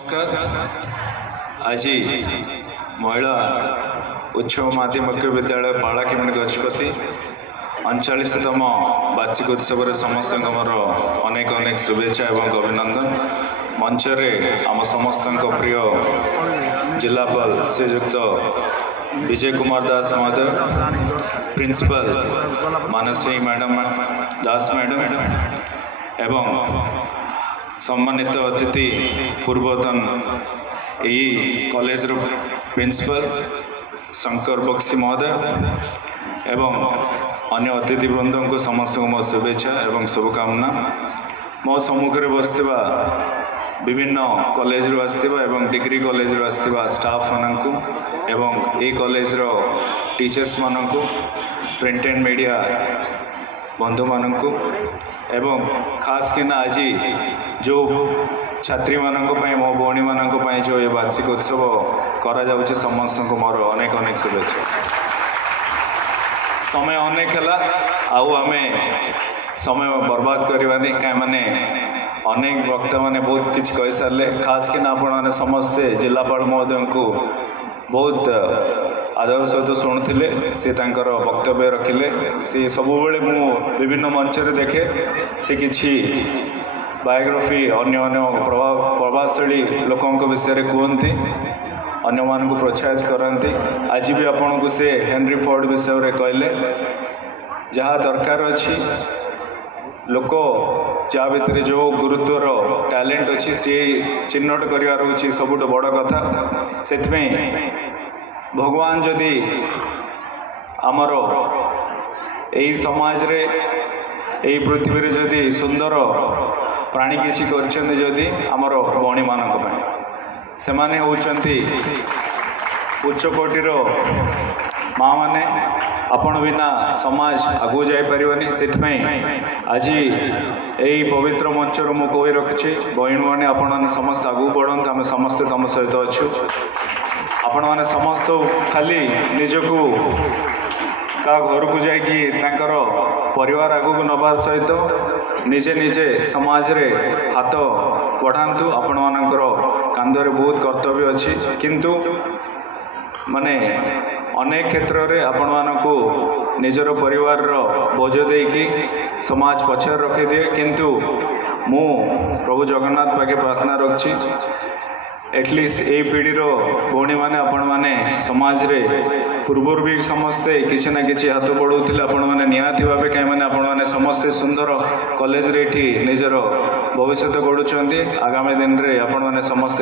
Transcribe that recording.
नमस्कार। आज महिला उच्च माध्यमिक विद्यालय पालाकिमंड गजपति 39तम वार्षिक उत्सव समस्त मोर अनेक अनेक शुभेच्छा एवं अभिनंदन। मंचरे आम समस्त प्रिय जिलापाल श्रीयुक्त विजय कुमार दास महोदय, प्रिंसिपल मानसी मैडम दास मैडम एवं सम्मानित अतिथि पूर्वतन यही कॉलेज प्रिंसिपल शंकर बक्सी महोदय एवं अन्य अतिथि वृंद को समस्त मो शुभेच्छा एवं शुभकामना। मो सम्मुखें बसवा विभिन्न कॉलेज रू आसथिबा एवं डिग्री कॉलेज रू आसथिबा स्टाफ माननकु एवं ए कॉलेज रो टीचर्स माननकु, प्रिंट एंड मीडिया बंधु माननकु एवं खास किना आज जो छात्री मानक मो भौणी मानक जो ये वार्षिक उत्सव करा जाउछि समस्त को मोर अनेक अनेक शुभेच्छा। समय अनेक है आउ आमे समय बर्बाद करवानी क्या माने अनेक वक्ता मैंने बहुत किसी कही सारे। खास किना आपण मैंने समस्ते जिलापाल महोदय को बहुत आदर सहित शुणुले, सी तांकर वक्तव्य रखिले। सी सबु मु विभिन्न मंच देखे सी किछि बायोग्राफी अन्य अन्य प्रभावशाली लोकों विषय कहते, अन्य मान को प्रोत्साहित करती। आज भी आपन को से हेनरी फोर्ड विषय कहले, जहाँ दरकार अच्छी लोक जा भितर जो गुरुत्वर टैलेंट अच्छी सी चिन्हट करार हूँ सबुठ बड़ कथा। से भगवान जदि आमर यही समाज रे यही पृथ्वी रे जदि सुंदर प्राणी किसी करछन्ति आमर भौणी मानक से माने होउछन्ति उच्च कोटिर माँ माने। आपण बिना समाज आगू जाई परिवानी। से आज यही पवित्र मंच मु कही रखी बहन मैंने आपण मैंने समस्त आगू बढ़त, आम समस्ते तुम सहित अच्छु। आपण मैंने समस्त खाली निजको का घर को जाकि परिवार आगू को नबार सहित निजे निजे समाज रे हाथ बढ़ातु। आपण मानकर कांधरे बहुत कर्तव्य अच्छी, किंतु माने अनेक क्षेत्र रे आपण मानकु निजर परिवार रो बोझ देकी समाज पछर रखी दिए। किंतु मु प्रभु जगन्नाथ पाखे प्रार्थना रखी एटलिस्ट ए पीढ़ी रो भौणी माने आपण माने समाज रे पूर्वर भी समस्ते किसी ना किसी हाथ बढ़ाऊे। आपण माने निहाती भावे कहीं माने आपण माने समस्ते सुंदर कॉलेज रे निजर भविष्य गढ़ुंट। आगामी दिन रे आपण माने समस्ते